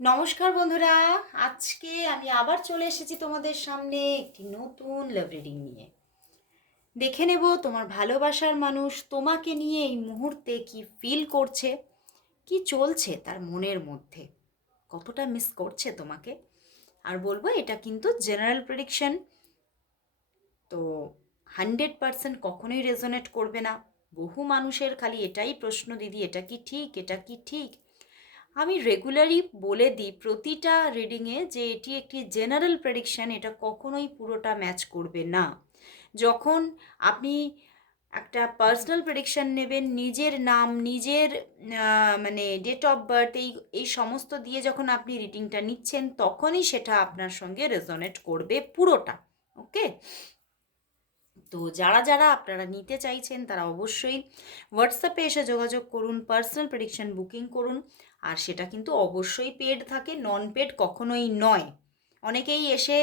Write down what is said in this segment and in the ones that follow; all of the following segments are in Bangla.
নমস্কার বন্ধুরা, আজকে আমি আবার চলে এসেছি তোমাদের সামনে একটি নতুন লাভ রিডিং নিয়ে। দেখে নেব তোমার ভালোবাসার মানুষ তোমাকে নিয়ে এই মুহূর্তে কি ফিল করছে, কি চলছে তার মনের মধ্যে, কতটা মিস করছে তোমাকে। আর বলবো এটা কিন্তু জেনারেল প্রেডিকশন, তো 100% কখনোই রেজোনেট করবে না। বহু মানুষের খালি এটাই প্রশ্ন, দিদি এটা কি ঠিক, এটা কি ঠিক। আমি রেগুলারই বলে দিই প্রতিটা রিডিংয়ে যে এটি একটি জেনারেল প্রেডিকশন, এটা কখনোই পুরোটা ম্যাচ করবে না। যখন আপনি একটা পার্সোনাল প্রেডিকশন নেবেন, নিজের নাম, নিজের মানে ডেট অফ বার্থ, এই সমস্ত দিয়ে যখন আপনি রিডিংটা নিচ্ছেন তখনই সেটা আপনার সঙ্গে রেজোনেট করবে পুরোটা। ওকে, তো যারা যারা আপনারা নিতে চাইছেন তারা অবশ্যই হোয়াটসঅ্যাপে এসে যোগাযোগ করুন, পার্সোনাল প্রেডিকশন বুকিং করুন। আর সেটা কিন্তু অবশ্যই পেড থাকে, নন পেড কখনোই নয়। অনেকেই এসে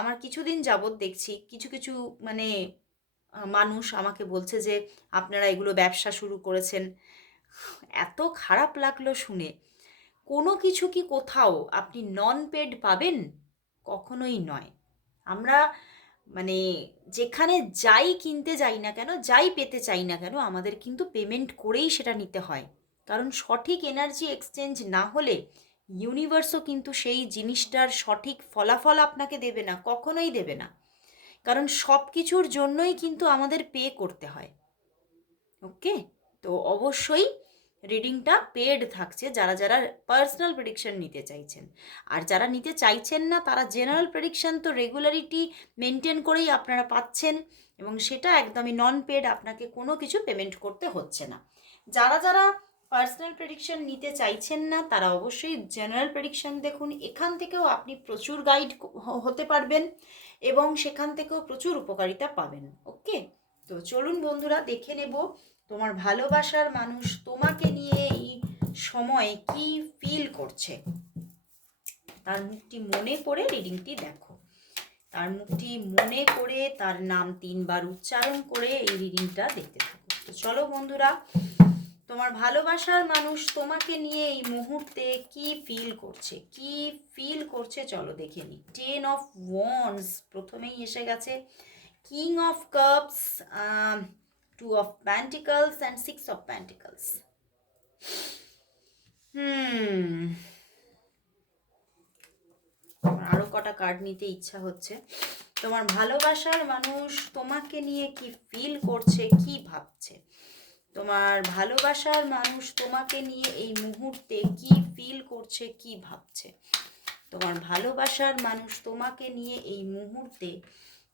আমার কিছুদিন যাবৎ দেখছি কিছু কিছু মানে মানুষ আমাকে বলছে যে আপনারা এগুলো ব্যবসা শুরু করেছেন। এত খারাপ লাগলো শুনে। কোনো কিছু কি কোথাও আপনি নন পেড পাবেন? কখনোই নয়। আমরা মানে যেখানে যাই কিনতে যাই না কেন, যাই পেতে চাই না কেন, আমাদের কিন্তু পেমেন্ট করেই সেটা নিতে হয়। কারণ সঠিক এনার্জি এক্সচেঞ্জ না হলে ইউনিভার্সও কিন্তু সেই জিনিসটার সঠিক ফলাফল আপনাকে দেবে না, কখনোই দেবে না। কারণ সব কিছুর জন্যই কিন্তু আমাদের পে করতে হয়। ওকে, তো অবশ্যই রিডিংটা পেড থাকছে যারা যারা পার্সোনাল প্রেডিকশন নিতে চাইছেন। আর যারা নিতে চাইছেন না তারা জেনারেল প্রেডিকশন তো রেগুলারিটি মেনটেন করেই আপনারা পাচ্ছেন, এবং সেটা একদমই নন পেড, আপনাকে কোনো কিছু পেমেন্ট করতে হচ্ছে না। যারা যারা পার্সোনাল প্রেডিকশন নিতে চাইছেন না তারা অবশ্যই জেনারেল প্রেডিকশন দেখুন, এখান থেকেও আপনি প্রচুর গাইড হতে পারবেন এবং সেখান থেকেও প্রচুর উপকারিতা পাবেন। ওকে, তো চলুন বন্ধুরা দেখে নেব তোমার ভালোবাসার মানুষ তোমাকে নিয়ে এই সময়ে কি ফিল করছে। তার মুখটি মনে করে রিডিংটি দেখো, তার মুখটি মনে করে তার নাম 3বার উচ্চারণ করে এই রিডিংটা দেখতে থাকো। তো চলো বন্ধুরা, তোমার ভালোবাসার মানুষ তোমাকে নিয়ে এই মুহূর্তে কি ফিল করছে, কি ফিল করছে চলো দেখে নি। 10 অফ ওয়ান্ডস প্রথমেই এসে গেছে, king of cups, 2 of pentacles and 6 of pentacles. আমার আরো কটা কার্ড নিতে ইচ্ছা হচ্ছে। তোমার ভালোবাসার মানুষ তোমাকে নিয়ে কি ফিল করছে, কি ভাবছে। তোমার ভালোবাসার মানুষ তোমাকে নিয়ে এই মুহূর্তে কি ফিল করছে, কি ভাবছে। তোমার ভালোবাসার মানুষ তোমাকে নিয়ে এই মুহূর্তে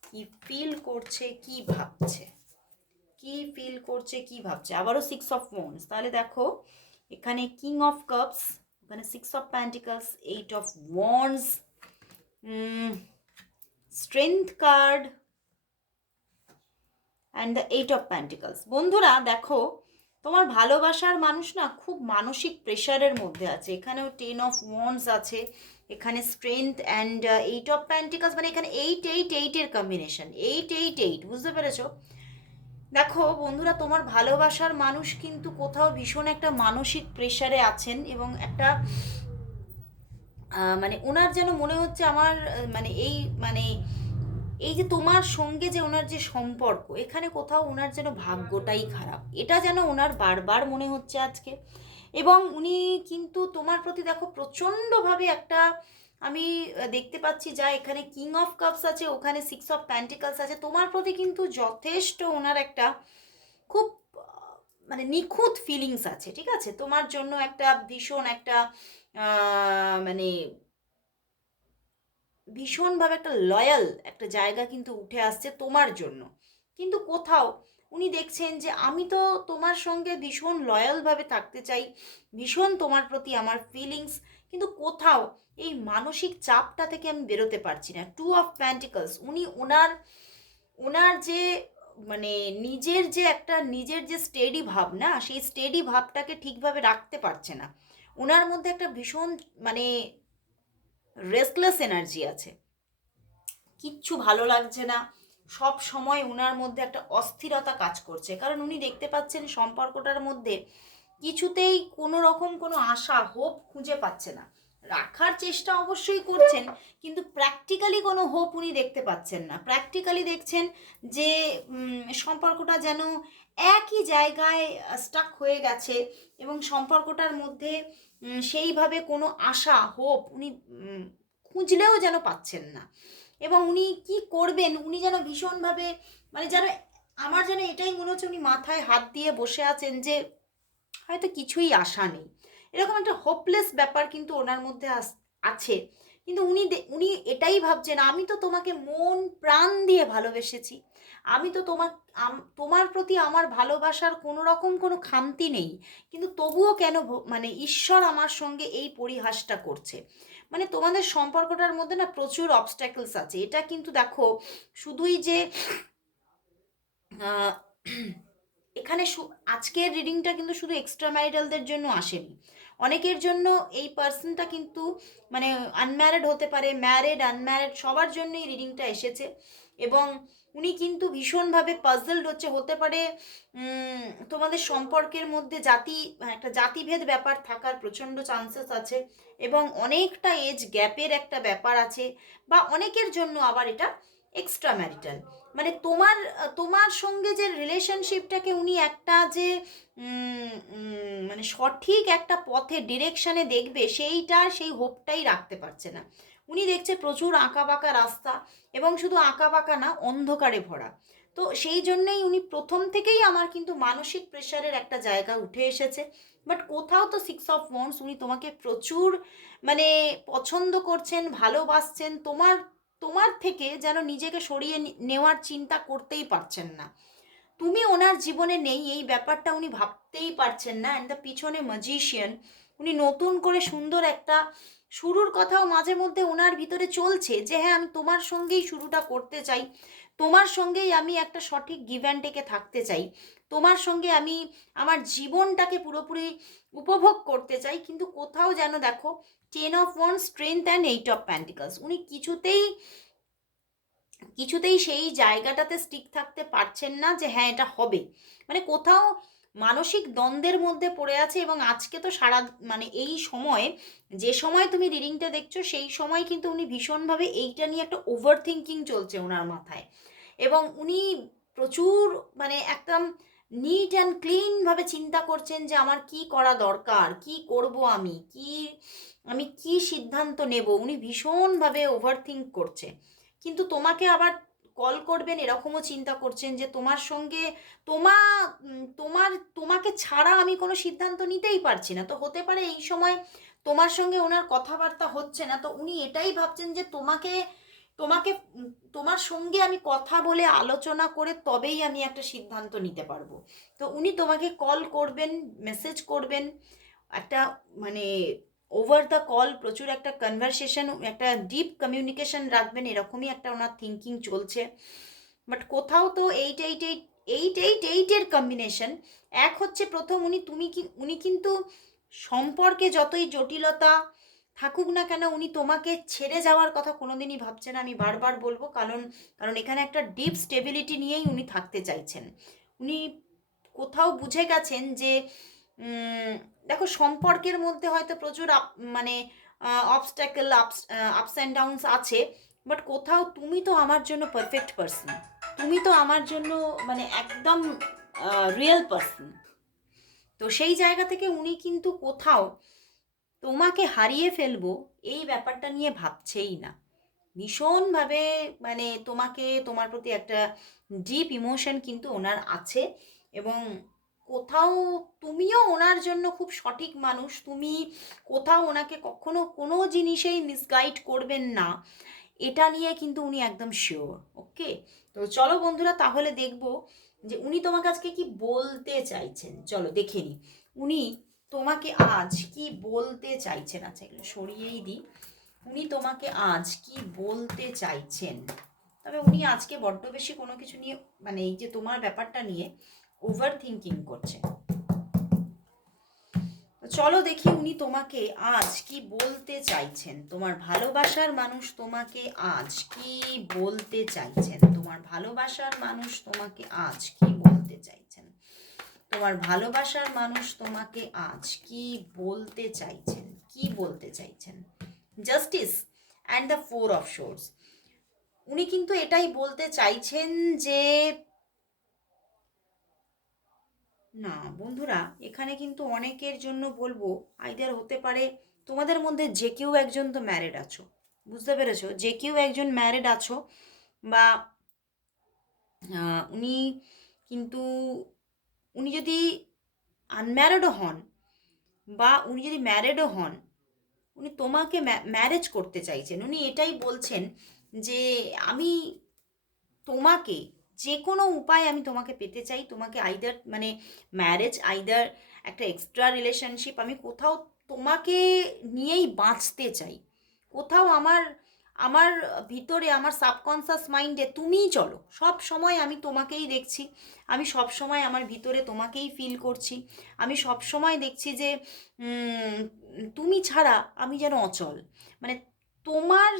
কি ফিল করছে, কি ভাবছে, কি ফিল করছে, কি ভাবছে। আবারও 6 অফ ওয়ান্ডস, তাহলে দেখো এখানে কিং অফ কাপস, ওখানে 6 of pentacles, 8 of wands, strength card and the 8 of pentacles. বন্ধুরা দেখো, তোমার ভালোবাসার মানুষ না খুব মানসিক প্রেশারের মধ্যে আছে। এখানেও 10 অফ ওয়ান্ডস আছে, এখানে স্ট্রেংথ অ্যান্ড 8 অফ পেন্টিকলস, মানে এখানে 8 8 8 এর কম্বিনেশন, 8 8 8, বুঝতে পেরেছো? দেখো বন্ধুরা, তোমার ভালোবাসার মানুষ কিন্তু কোথাও ভীষণ একটা মানসিক প্রেশারে আছেন, এবং একটা মানে ওনার যেন মনে হচ্ছে আমার মানে এই যে তোমার সঙ্গে যে ওনার যে সম্পর্ক, এখানে কোথাও ওনার যেন ভাগ্যটাই খারাপ, এটা যেন ওনার বারবার মনে হচ্ছে আজকে। এবং উনি কিন্তু তোমার প্রতি দেখো প্রচণ্ডভাবে একটা, আমি দেখতে পাচ্ছি যা এখানে কিং অফ কাপস আছে, ওখানে 6 অফ পেন্টিকলস আছে, তোমার প্রতি কিন্তু যথেষ্ট ওনার একটা খুব মানে নিখুঁত ফিলিংস আছে। ঠিক আছে, তোমার জন্য একটা ভীষণ একটা মানে ভীষণভাবে একটা লয়াল একটা জায়গা কিন্তু উঠে আসছে তোমার জন্য। কিন্তু কোথাও উনি দেখছেন যে আমি তো তোমার সঙ্গে ভীষণ লয়ালভাবে থাকতে চাই, ভীষণ তোমার প্রতি আমার ফিলিংস, কিন্তু কোথাও এই মানসিক চাপটা থেকে আমি বেরোতে পারছি না। 2 অফ পেন্টিকলস, উনি ওনার ওনার যে মানে নিজের যে স্টেডি ভাব না, সেই স্টেডি ভাবটাকে ঠিকভাবে রাখতে পারছে না। ওনার মধ্যে একটা ভীষণ মানে রেস্টলেস এনার্জি আছে, কিচ্ছু ভালো লাগছে না, সব সময় ওনার মধ্যে একটা অস্থিরতা কাজ করছে। কারণ উনি দেখতে পাচ্ছেন সম্পর্কটার মধ্যে কিছুতেই কোনো রকম কোনো আশা, হোপ খুঁজে পাচ্ছে না। রাখার চেষ্টা অবশ্যই করছেন, কিন্তু প্র্যাকটিক্যালি কোনো হোপ উনি দেখতে পাচ্ছেন না। প্র্যাকটিক্যালি দেখছেন যে সম্পর্কটা যেন একই জায়গায় স্টাক হয়ে গেছে, এবং সম্পর্কটার মধ্যে সেইভাবে কোনো আশা হোপ উনি খুঁজলেও যেন পাচ্ছেন না। এবং উনি কি করবেন উনি যেন ভীষণভাবে মানে যেন, আমার যেন এটাই মনে হচ্ছে উনি মাথায় হাত দিয়ে বসে আছেন যে হয়তো কিছুই আশা নেই। এরকম একটা হোপলেস ব্যাপার কিন্তু ওনার মধ্যে আছে। কিন্তু উনি এটাই ভাবছেন, আমি তো তোমাকে মন প্রাণ দিয়ে ভালোবেসেছি, আমি তো তোমার প্রতি আমার ভালোবাসার কোনো রকম কোনো খামতি নেই, কিন্তু তবুও কেন মানে ঈশ্বর আমার সঙ্গে এই পরিহাসটা করছে। মানে তোমাদের সম্পর্কটার মধ্যে না প্রচুর অবস্ট্যাকলস আছে। এটা কিন্তু দেখো শুধুই যে আহ, এখানে আজকের রিডিংটা কিন্তু শুধু এক্সট্রা ম্যারিটালদের জন্য আসেনি। অনেকের জন্য এই পার্সনটা কিন্তু মানে আনম্যারিড হতে পারে, ম্যারিড আনম্যারিড সবার জন্যই রিডিংটা এসেছে। এবং উনি কিন্তু ভীষণভাবে পাজলড হতে পারে তোমাদের সম্পর্কের মধ্যে একটা জাতিভেদ ব্যাপার থাকার প্রচণ্ড চান্সেস আছে, এবং অনেকটা এজ গ্যাপের একটা ব্যাপার আছে, বা অনেকের জন্য আবার এটা এক্সট্রা ম্যারিটাল। মানে তোমার তোমার সঙ্গে যে রিলেশনশিপটাকে উনি একটা যে মানে সঠিক একটা পথে ডিরেকশানে দেখবে সেই হোপটাই রাখতে পারছে না। উনি দেখছে প্রচুর আঁকা বাঁকা রাস্তা, এবং শুধু আঁকা বাঁকা না, অন্ধকারে ভরা। তো সেই জন্যেই উনি প্রথম থেকেই আমার কিন্তু মানসিক প্রেশারের একটা জায়গা উঠে এসেছে। বাট কোথাও তো 6 of Wands উনি তোমাকে প্রচুর মানে পছন্দ করছেন, ভালোবাসছেন, তোমার তোমার থেকে যেন নিজেকে সরিয়ে নেওয়ার চিন্তা করতেই পারছেন না। তুমি ওনার জীবনে নেই এই ব্যাপারটা উনি ভাবতেই পারছেন না। অ্যান্ড দ্য পিছনে ম্যাজিশিয়ান, উনি নতুন করে সুন্দর একটা শুরুর কথাও মাঝে মধ্যে ওনার ভিতরে চলছে যে হ্যাঁ আমি তোমার সঙ্গেই শুরুটা করতে চাই, তোমার সঙ্গেই আমি একটা সঠিক গিভ অ্যান্ড টেকে থাকতে চাই, তোমার সঙ্গে আমি আমার জীবনটাকে পুরোপুরি উপভোগ করতে চাই। কিন্তু কোথাও যেন দেখো 10 of Wands, strength and 8 of Pentacles, উনি কিছুতেই সেই জায়গাটাতে স্টিক থাকতে পারছেন না যে হ্যাঁ এটা হবে। মানে কোথাও মানসিক দ্বন্দ্বের মধ্যে পড়ে আছে। এবং আজকে তো মানে এই সময়ে, যে সময় তুমি রিডিংটা দেখছো সেই সময় কিন্তু উনি ভীষণভাবে এইটা নিয়ে একটা ওভার থিঙ্কিং চলছে ওনার মাথায়। এবং উনি প্রচুর মানে একদম নিট অ্যান্ড ক্লিনভাবে চিন্তা করছেন যে আমার কি করা দরকার, কি করব, আমি কি সিদ্ধান্ত নেব। উনি ভীষণভাবে ওভার থিঙ্ক করছে। কিন্তু তোমাকে আবার কল করবেন এরকমও চিন্তা করছেন যে তোমার সঙ্গে তোমা তোমাকে ছাড়া আমি কোনো সিদ্ধান্ত নিতেই পারছি না। তো হতে পারে এই সময় তোমার সঙ্গে ওনার কথাবার্তা হচ্ছে না, তো উনি এটাই ভাবছেন যে তোমাকে তোমাকে তোমার সঙ্গে আমি কথা বলে আলোচনা করে তবেই আমি একটা সিদ্ধান্ত নিতে পারবো। তো উনি তোমাকে কল করবেন, মেসেজ করবেন, একটা মানে ওভার দ্য কল প্রচুর একটা কনভারসেশন, একটা ডিপ কমিউনিকেশন রাখবেন, এরকমই একটা ওনার থিঙ্কিং চলছে। বাট কোথাও তো 8 8 8 8 8 এর কম্বিনেশন। এক হচ্ছে প্রথম উনি কিন্তু সম্পর্কে যতই জটিলতা থাকুক না কেন উনি তোমাকে ছেড়ে যাওয়ার কথা কোনোদিনই ভাবছেন না, আমি বারবার বলবো। কারণ কারণ এখানে একটা ডিপ স্টেবিলিটি নিয়েই উনি থাকতে চাইছেন। উনি কোথাও বুঝে গেছেন যে দেখো সম্পর্কের মধ্যে হয়তো প্রচুর মানে অবস্ট্যাকল আপস অ্যান্ড ডাউনস আছে, বাট কোথাও তুমি তো আমার জন্য পারফেক্ট পার্সন, তুমি তো আমার জন্য মানে একদম রিয়েল পার্সন। তো সেই জায়গা থেকে উনি কিন্তু কোথাও তোমাকে হারিয়ে ফেলবো এই ব্যাপারটা নিয়ে ভাবছেই না। ভীষণভাবে মানে তোমার প্রতি একটা ডিপ ইমোশন কিন্তু ওনার আছে। এবং কোথাও তুমিও ওনার জন্য খুব সঠিক মানুষ, তুমি কোথাও ওনাকে কখনো কোনো জিনিসেই মিসগাইড করবেন না, এটা নিয়ে কিন্তু উনি একদম শিওর। ওকে, তো চলো বন্ধুরা তাহলে দেখবো যে উনি তোমার কাছকে কি বলতে চাইছেন। চলো দেখে নি উনি তোমাকে আজ কি বলতে চাইছেন। আচ্ছা এগুলো সরিয়েই দিই। উনি তোমাকে আজ কি বলতে চাইছেন। তবে উনি আজকে বড্ড বেশি কোনো কিছু নিয়ে মানে এই যে তোমার ব্যাপারটা নিয়ে ওভার থিঙ্কিং করছে। চলো দেখি উনি তোমাকে আজ কি বলতে চাইছেন। তোমার ভালোবাসার মানুষ তোমাকে আজ কি বলতে চাইছেন। তোমার ভালোবাসার মানুষ তোমাকে আজ কি বলতে চাইছেন। তোমার ভালোবাসার মানুষ তোমাকে আজ কি বলতে চাইছেন। কি কি বলতে চাইছেন। Justice and the 4 of swords, উনি কিন্তু এটাই বলতে চাইছেন যে না বন্ধুরা, এখানে কিন্তু অনেকের জন্য বলবো আইদার হতে পারে তোমাদের মধ্যে যে কেউ একজন তো ম্যারিড আছো, বুঝতে পেরেছো, যে কেউ একজন ম্যারিড আছো, বা উনি কিন্তু উনি যদি আনম্যারিডও হন বা উনি যদি ম্যারিডও হন, উনি তোমাকে ম্যারেজ করতে চাইছেন। উনি এটাই বলছেন যে আমি তোমাকে যে কোনো উপায় আমি তোমাকে পেতে চাই, তোমাকে আইদার মানে ম্যারেজ, আইদার একটা এক্সট্রা রিলেশনশিপ, আমি কোথাও তোমাকে নিয়েই বাঁচতে চাই। কোথাও আমার আমার ভিতরে, আমার সাবকনসিয়াস মাইন্ডে তুমিই চলো, সব সময় আমি তোমাকেই দেখছি, আমি সব সময় আমার ভিতরে তোমাকেই ফিল করছি, আমি সব সময় দেখছি যে উম, তুমি ছাড়া আমি যেন অচল, মানে তোমার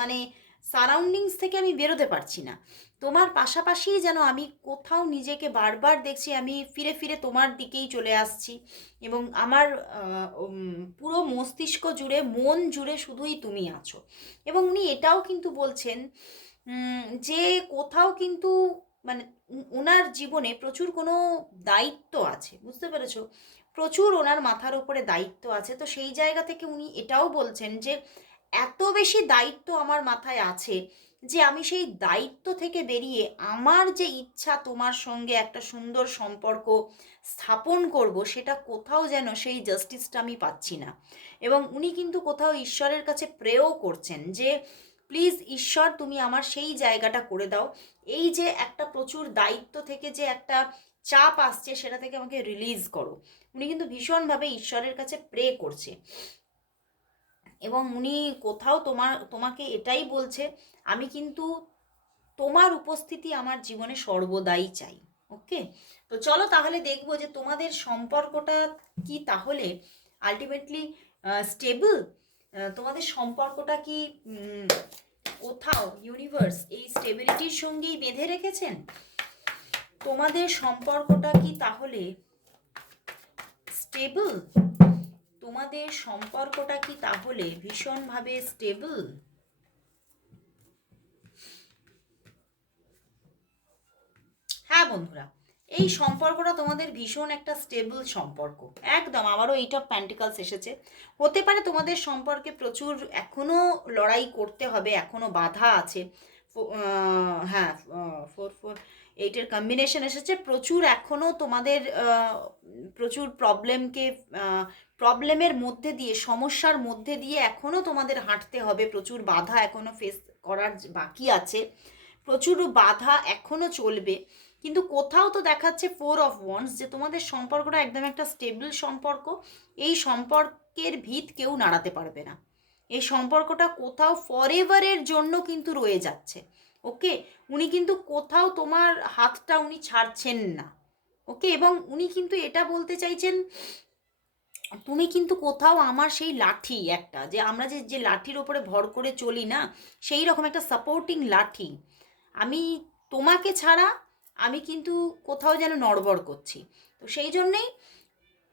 মানে সারাউন্ডিংস থেকে আমি বেরোতে পারছি না, তোমার পাশাপাশি যেন আমি কোথাও নিজেকে বারবার দেখছি আমি ফিরে ফিরে তোমার দিকেই চলে আসছি, এবং আমার পুরো মস্তিষ্ক জুড়ে, মন জুড়ে শুধুই তুমি আছো। এবং উনি এটাও কিন্তু বলছেন যে কোথাও কিন্তু মানে ওনার জীবনে প্রচুর কোনো দায়িত্ব আছে, বুঝতে পেরেছো, প্রচুর ওনার মাথার ওপরে দায়িত্ব আছে। তো সেই জায়গা থেকে উনি এটাও বলছেন যে এত বেশি দায়িত্ব আমার মাথায় আছে যে আমি সেই দায়িত্ব থেকে বেরিয়ে আমার যে ইচ্ছা তোমার সঙ্গে একটা সুন্দর সম্পর্ক স্থাপন করব, সেটা কোথাও যেন সেই জাস্টিসটা আমি পাচ্ছি না। এবং উনি কিন্তু কোথাও ঈশ্বরের কাছে প্রেও করছেন যে প্লিজ ঈশ্বর, তুমি আমার সেই জায়গাটা করে দাও, এই যে একটা প্রচুর দায়িত্ব থেকে যে একটা চাপ আসছে সেটা থেকে আমাকে রিলিজ করো। উনি কিন্তু ভীষণভাবে ঈশ্বরের কাছে প্রে করছে, এবং উনি কোথাও তোমাকে এটাই বলছে আমি কিন্তু তোমার উপস্থিতি আমার জীবনে সর্বদাই চাই। ওকে, তো চলো তাহলে দেখবো যে তোমাদের সম্পর্কটা কি তাহলে আলটিমেটলি স্টেবল, তোমাদের সম্পর্কটা কি কোথাও ইউনিভার্স এই স্টেবিলিটির সঙ্গেই বেঁধে রেখেছেন, তোমাদের সম্পর্কটা কি তাহলে স্টেবল, তোমাদের সম্পর্কটা কি তাহলে ভীষণভাবে স্টেবল। হ্যাঁ বন্ধুরা, এই সম্পর্কটা তোমাদের ভীষণ একটা স্টেবল সম্পর্ক, একদম। আমারও এইট অফ প্যান্টিকলস এসেছে। হতে পারে তোমাদের সম্পর্কে প্রচুর এখনো লড়াই করতে হবে, এখনো বাধা আছে। হ্যাঁ, 4 4 8-এর কম্বিনেশন এসেছে, প্রচুর এখনো তোমাদের প্রচুর প্রবলেমের মধ্যে দিয়ে, সমস্যার মধ্যে দিয়ে এখনো তোমাদের হাঁটতে হবে, প্রচুর বাধা এখনো ফেস করার বাকি আছে, প্রচুর বাধা এখনো চলবে। কিন্তু কোথাও তো দেখাচ্ছে 4 অফ ওয়ান্ডস যে তোমাদের সম্পর্কটা একদম একটা স্টেবল সম্পর্ক। এই সম্পর্কের ভিত কেউ নাড়াতে পারবে না, এই সম্পর্কটা কোথাও ফরএভারের জন্য কিন্তু রয়ে যাচ্ছে। ওকে, উনি কিন্তু কোথাও তোমার হাতটা উনি ছাড়ছেন না। ওকে, এবং উনি কিন্তু এটা বলতে চাইছেন তুমি কিন্তু কোথাও আমার সেই লাঠি একটা, যে আমরা যে যে লাঠির ওপরে ভর করে চলি না, সেই রকম একটা সাপোর্টিং লাঠি। আমি তোমাকে ছাড়া আমি কিন্তু কোথাও যেন নড়বড় করছি। তো সেই জন্যেই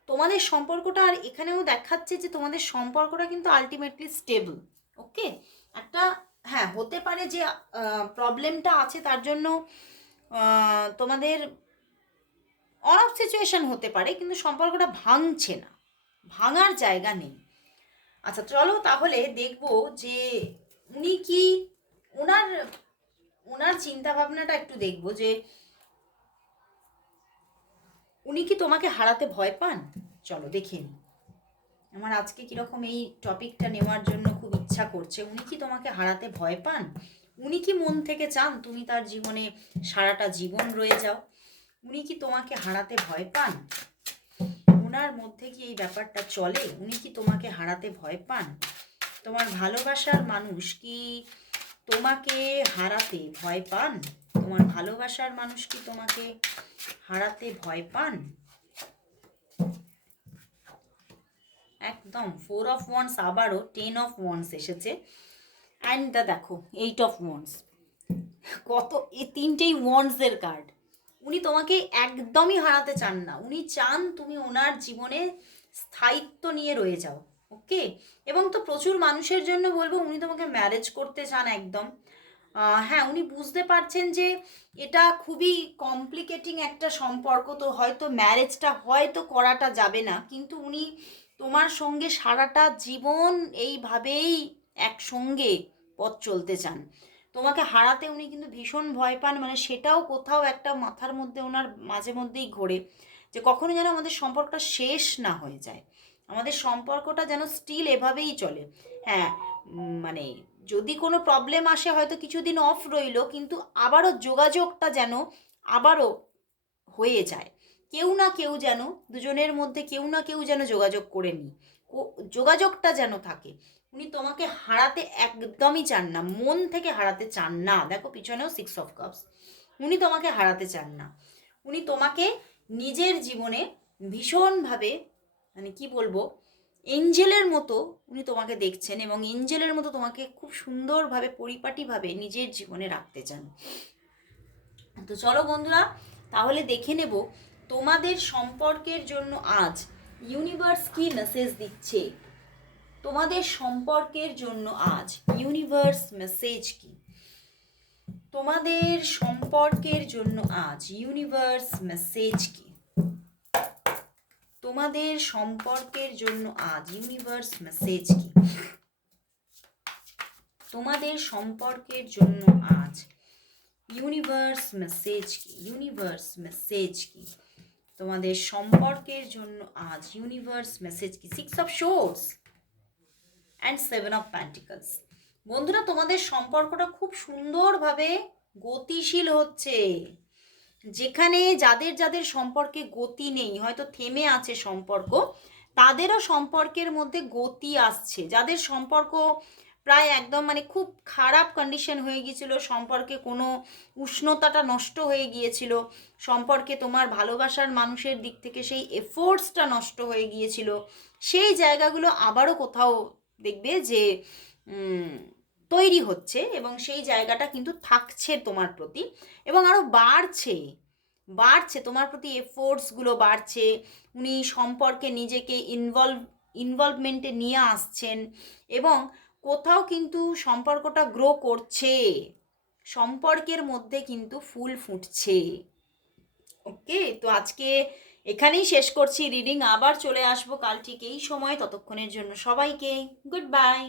তোমাদের সম্পর্কটা, আর এখানেও দেখাচ্ছে যে তোমাদের সম্পর্কটা কিন্তু আলটিমেটলি স্টেবল। ওকে, একটা হ্যাঁ হতে পারে যে প্রবলেমটা আছে তার জন্য তোমাদের অন অফ সিচুয়েশন হতে পারে, কিন্তু সম্পর্কটা ভাঙছে না, ভাঙার জায়গা নেই। আচ্ছা চলো তাহলে দেখবো যে উনি কি ওনার ওনার চিন্তা ভাবনাটা একটু দেখবো যে উনি কি তোমাকে হারাতে ভয় পান। চলো দেখে নিই, আমার আজকে কীরকম এই টপিকটা নেওয়ার জন্য খুব ইচ্ছা করছে। উনি কি তোমাকে হারাতে ভয় পান, উনি কি মন থেকে চান তুমি তার জীবনে সারাটা জীবন রয়ে যাও, উনি কি তোমাকে হারাতে ভয় পান, ওনার মধ্যে কি এই ব্যাপারটা চলে, উনি কি তোমাকে হারাতে ভয় পান, তোমার ভালোবাসার মানুষ কি তোমাকে হারাতে ভয় পান, তোমার ভালোবাসার মানুষ কি তোমাকে হারাতে ভয় পান। একদম 4 অফ ওয়ান্ডস, আবারও 10 অফ ওয়ান্ডস এসেছে, অ্যান্ড দেখো 8 অফ ওয়ান্ডস, কত এই তিনটেই ওয়ান্ডসের কার্ড। উনি তোমাকে একদমই হারাতে চান না, উনি চান তুমি ওনার জীবনে স্থায়িত্ব নিয়ে রয়ে যাও। ওকে। এবং তো প্রচুর মানুষের জন্য বলবো উনি তোমাকে ম্যারেজ করতে চান একদম। হ্যাঁ, উনি বুঝতে পারছেন যে এটা খুবই কমপ্লিকেটিং একটা সম্পর্ক, তো হয়তো ম্যারেজটা হয়তো করাটা যাবে না, কিন্তু উনি তোমার সঙ্গে সারাটা জীবন এইভাবেই একসঙ্গে পথ চলতে চান। তোমাকে হারাতে উনি কিন্তু ভীষণ ভয় পান, মানে সেটাও কোথাও একটা মাথার মধ্যে ওনার মাঝে মধ্যেই ঘোরে, যে কখনো যেন আমাদের সম্পর্কটা শেষ না হয়ে যায়, আমাদের সম্পর্কটা যেন স্টিল এভাবেই চলে। হ্যাঁ, মানে যদি কোনো প্রবলেম আসে হয়তো কিছুদিন অফ রইলো, কিন্তু আবারও যোগাযোগটা যেন আবারও হয়ে যায়। কেউ না কেউ যেন, দুজনের মধ্যে কেউ না কেউ যেন যোগাযোগ করে নিই, যোগাযোগটা যেন থাকে। উনি তোমাকে হারাতে একদমই চান না, মন থেকে হারাতে চান না। দেখো পিছনেও 6 অফ কাপস। উনি তোমাকে হারাতে চান না, উনি তোমাকে নিজের জীবনে ভীষণভাবে, মানে কি বলবো, এঞ্জেলের মতো উনি তোমাকে দেখছেন, এবং এঞ্জেলের মতো তোমাকে খুব সুন্দরভাবে পরিপাটিভাবে নিজের জীবনে রাখতে চান। তো চলো বন্ধুরা, তাহলে দেখে নেব তোমাদের সম্পর্কের জন্য আজ ইউনিভার্স কি মেসেজ দিচ্ছে। তোমাদের সম্পর্কের জন্য আজ ইউনিভার্স মেসেজ কি? তোমাদের সম্পর্কের জন্য আজ ইউনিভার্স মেসেজ কি? তোমাদের সম্পর্কের জন্য আজ ইউনিভার্স মেসেজ কি? তোমাদের সম্পর্কের জন্য আজ ইউনিভার্স মেসেজ কি? ইউনিভার্স মেসেজ কি? তোমাদের সম্পর্কের জন্য আজ ইউনিভার্স মেসেজ কি? 6 of swords and 7 of pentacles. বন্ধুরা, তোমাদের সম্পর্কটা খুব সুন্দরভাবে গতিশীল হচ্ছে। যেখানে যাদের যাদের সম্পর্কে গতি নেই, হয়তো থেমে আছে সম্পর্ক, তাদেরও সম্পর্কের মধ্যে গতি আসছে। যাদের সম্পর্ক প্রায় একদম মানে খুব খারাপ কন্ডিশন হয়ে গিয়েছিল, সম্পর্কে কোনো উষ্ণতাটা নষ্ট হয়ে গিয়েছিল, সম্পর্কে তোমার ভালোবাসার মানুষের দিক থেকে সেই এফোর্টসটা নষ্ট হয়ে গিয়েছিল, সেই জায়গাগুলো আবারও কোথাও দেখবে যে তৈরি হচ্ছে, এবং সেই জায়গাটা কিন্তু থাকছে তোমার প্রতি, এবং আরও বাড়ছে, বাড়ছে তোমার প্রতি এফোর্টসগুলো বাড়ছে। উনি সম্পর্কে নিজেকে ইনভলভমেন্টে নিয়ে আসছেন, এবং কোথাও কিন্তু সম্পর্কটা গ্রো করছে, সম্পর্কের মধ্যে কিন্তু ফুল ফুটছে। ওকে, তো আজকে এখানেই শেষ করছি রিডিং। আবার চলে আসবো কাল ঠিক এই সময়। ততক্ষণের জন্য সবাইকে গুড বাই।